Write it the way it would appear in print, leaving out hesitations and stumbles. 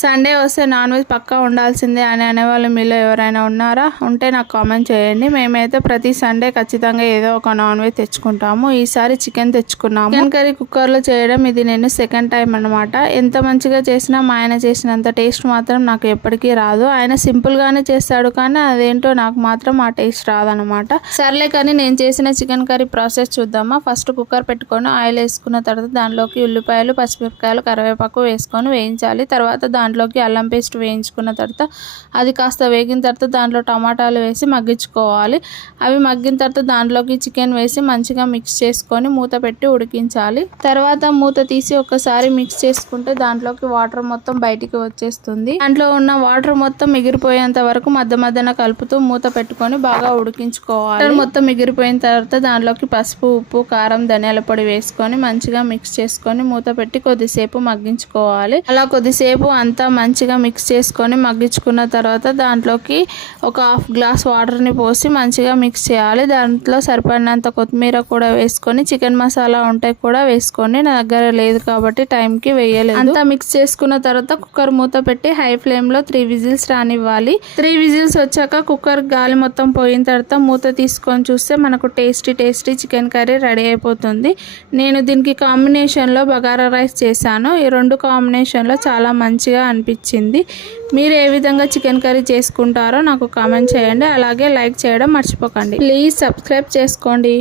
Sunday వస్తే non veg పక్కా ఉండాల్సిందే అని అనేవాళ్ళు మీలో ఎవరైనా ఉన్నారా? ఉంటే నాకు కామెంట్ చేయండి. మేమైతే ప్రతి సండే ఖచ్చితంగా ఏదో ఒక నాన్ వెజ్ తెచ్చుకుంటాము. ఈసారి చికెన్ తెచ్చుకున్నాము. చికెన్ కర్రీ కుక్కర్లో చేయడం ఇది నేను సెకండ్ టైం అనమాట. ఎంత మంచిగా చేసినా మా ఆయన చేసినంత టేస్ట్ మాత్రం నాకు ఎప్పటికీ రాదు. ఆయన సింపుల్గానే చేస్తాడు, కానీ అదేంటో నాకు మాత్రం ఆ టేస్ట్ రాదనమాట. సర్లే కానీ నేను చేసిన చికెన్ కర్రీ ప్రాసెస్ చూద్దామా. ఫస్ట్ కుక్కర్ పెట్టుకొని ఆయిల్ వేసుకున్న తర్వాత దానిలోకి ఉల్లిపాయలు, పచ్చిమిరపకాయలు, కరివేపాకు వేసుకొని వేయించాలి. తర్వాత దాంట్లోకి అల్లం పేస్ట్ వేయించుకున్న తర్వాత అది కాస్త వేగిన తర్వాత దాంట్లో టమాటాలు వేసి మగ్గించుకోవాలి. అవి మగ్గిన తర్వాత దాంట్లోకి చికెన్ వేసి మంచిగా మిక్స్ చేసుకొని మూత పెట్టి ఉడికించాలి. తర్వాత మూత తీసి ఒకసారి మిక్స్ చేసుకుంటే దాంట్లోకి వాటర్ మొత్తం బయటికి వచ్చేస్తుంది. దాంట్లో ఉన్న వాటర్ మొత్తం ఎగిరిపోయేంత వరకు మధ్య మధ్యన కలుపుతూ మూత పెట్టుకొని బాగా ఉడికించుకోవాలి. మొత్తం ఎగిరిపోయిన తర్వాత దాంట్లోకి పసుపు, ఉప్పు, కారం, ధనియాల పొడి వేసుకొని మంచిగా మిక్స్ చేసుకొని మూత పెట్టి కొద్దిసేపు మగ్గించుకోవాలి. అలా కొద్దిసేపు అంతా మంచిగా మిక్స్ చేసుకొని మగ్గించుకున్న తర్వాత దాంట్లోకి ఒక హాఫ్ గ్లాస్ వాటర్ని పోసి మంచిగా మిక్స్ చేయాలి. దాంట్లో సరిపడినంత కొత్తిమీర కూడా వేసుకొని చికెన్ మసాలా ఉంటే కూడా వేసుకొని, నా దగ్గర లేదు కాబట్టి టైంకి వేయలేదు. అంతా మిక్స్ చేసుకున్న తర్వాత కుక్కర్ మూత పెట్టి హై ఫ్లేమ్లో 3 విజిల్స్ రానివ్వాలి. 3 విజిల్స్ వచ్చాక కుక్కర్ గాలి మొత్తం పోయిన తర్వాత మూత తీసుకొని చూస్తే మనకు టేస్టీ చికెన్ కర్రీ రెడీ అయిపోతుంది. నేను దీనికి కాంబినేషన్లో బగారా రైస్ చేశాను. ఈ రెండు కాంబినేషన్లో చాలా మంచిగా అనిపించింది. మీరు ఏ విధంగా చికెన్ కర్రీ చేసుకుంటారో నాకు కామెంట్ చేయండి. అలాగే లైక్ చేయడం మర్చిపోకండి. ప్లీజ్ సబ్స్క్రైబ్ చేసుకోండి.